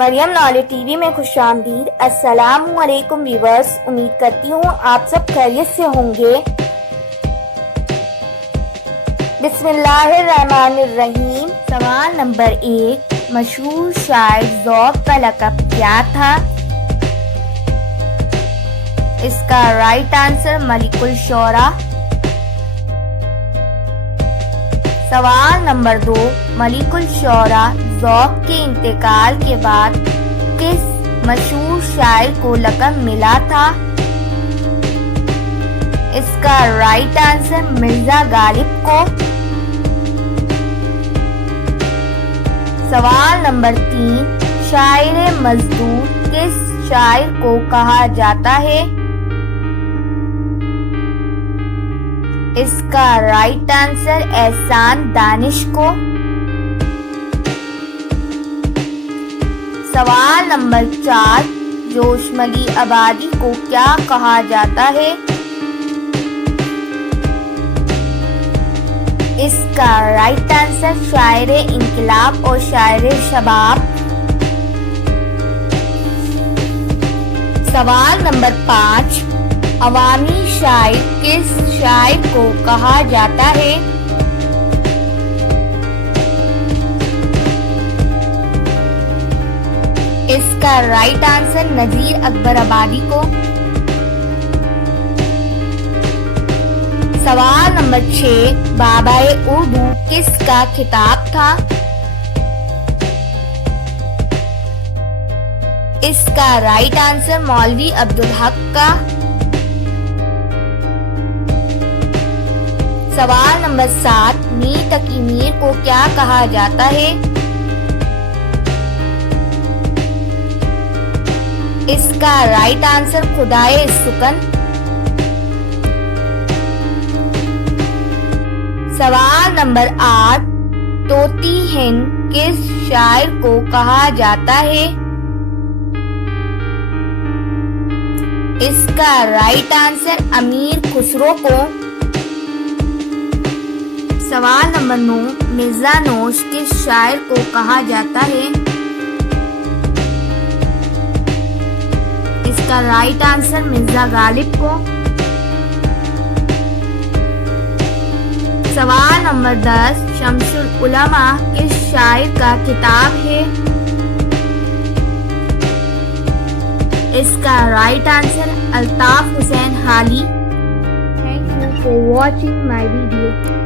مریم knowledge T V میں خوش آمدید۔ السلام علیکم ویورز، امید کرتی ہوں آپ سب خیریت سے ہوں گے۔ بسم اللہ الرحمن الرحیم۔ سوال نمبر 1، مشہور شاعر ذوق کا لقب کیا تھا؟ اس کا رائٹ آنسر ملک الشعراء۔ سوال نمبر 2، ملک الشعراء ذوق کے انتقال کے بعد کس مشہور شاعر کو لقب ملا تھا؟ اس کا رائٹ آنسر مرزا غالب کو۔ سوال نمبر 3، شاعر مزدور کس شاعر کو کہا جاتا ہے؟ اس کا رائٹ آنسر احسان دانش کو۔ سوال نمبر 4، جوشملی آبادی کو کیا کہا جاتا ہے؟ اس کا رائٹ آنسر شاعر انقلاب اور شاعر شباب۔ سوال نمبر 5، عوامی شاعر کس شاعر کو کہا جاتا ہے؟ اس کا رائٹ آنسر نذیر اکبر آبادی کو۔ سوال نمبر 6، بابائے اردو کس کا خطاب تھا؟ اس کا رائٹ آنسر مولوی عبدالحق کا۔ سوال نمبر 7، میر تقی میر کو کیا کہا جاتا ہے؟ اس کا رائٹ آنسر خدائے سکن۔ سوال نمبر 8، طوطی ہند کس شاعر کو کہا جاتا ہے؟ اس کا رائٹ آنسر امیر خسرو کو۔ سوال نمبر 9، مرزا نوش کس شاعر کو کہا جاتا ہے؟ اس کا رائٹ آنسر مرزا غالب کو۔ سوال نمبر 10، شمس العلماء کس شاعر کا خطاب ہے؟ اس کا right answer Altaf Hussain Hali. Thank you for watching my video.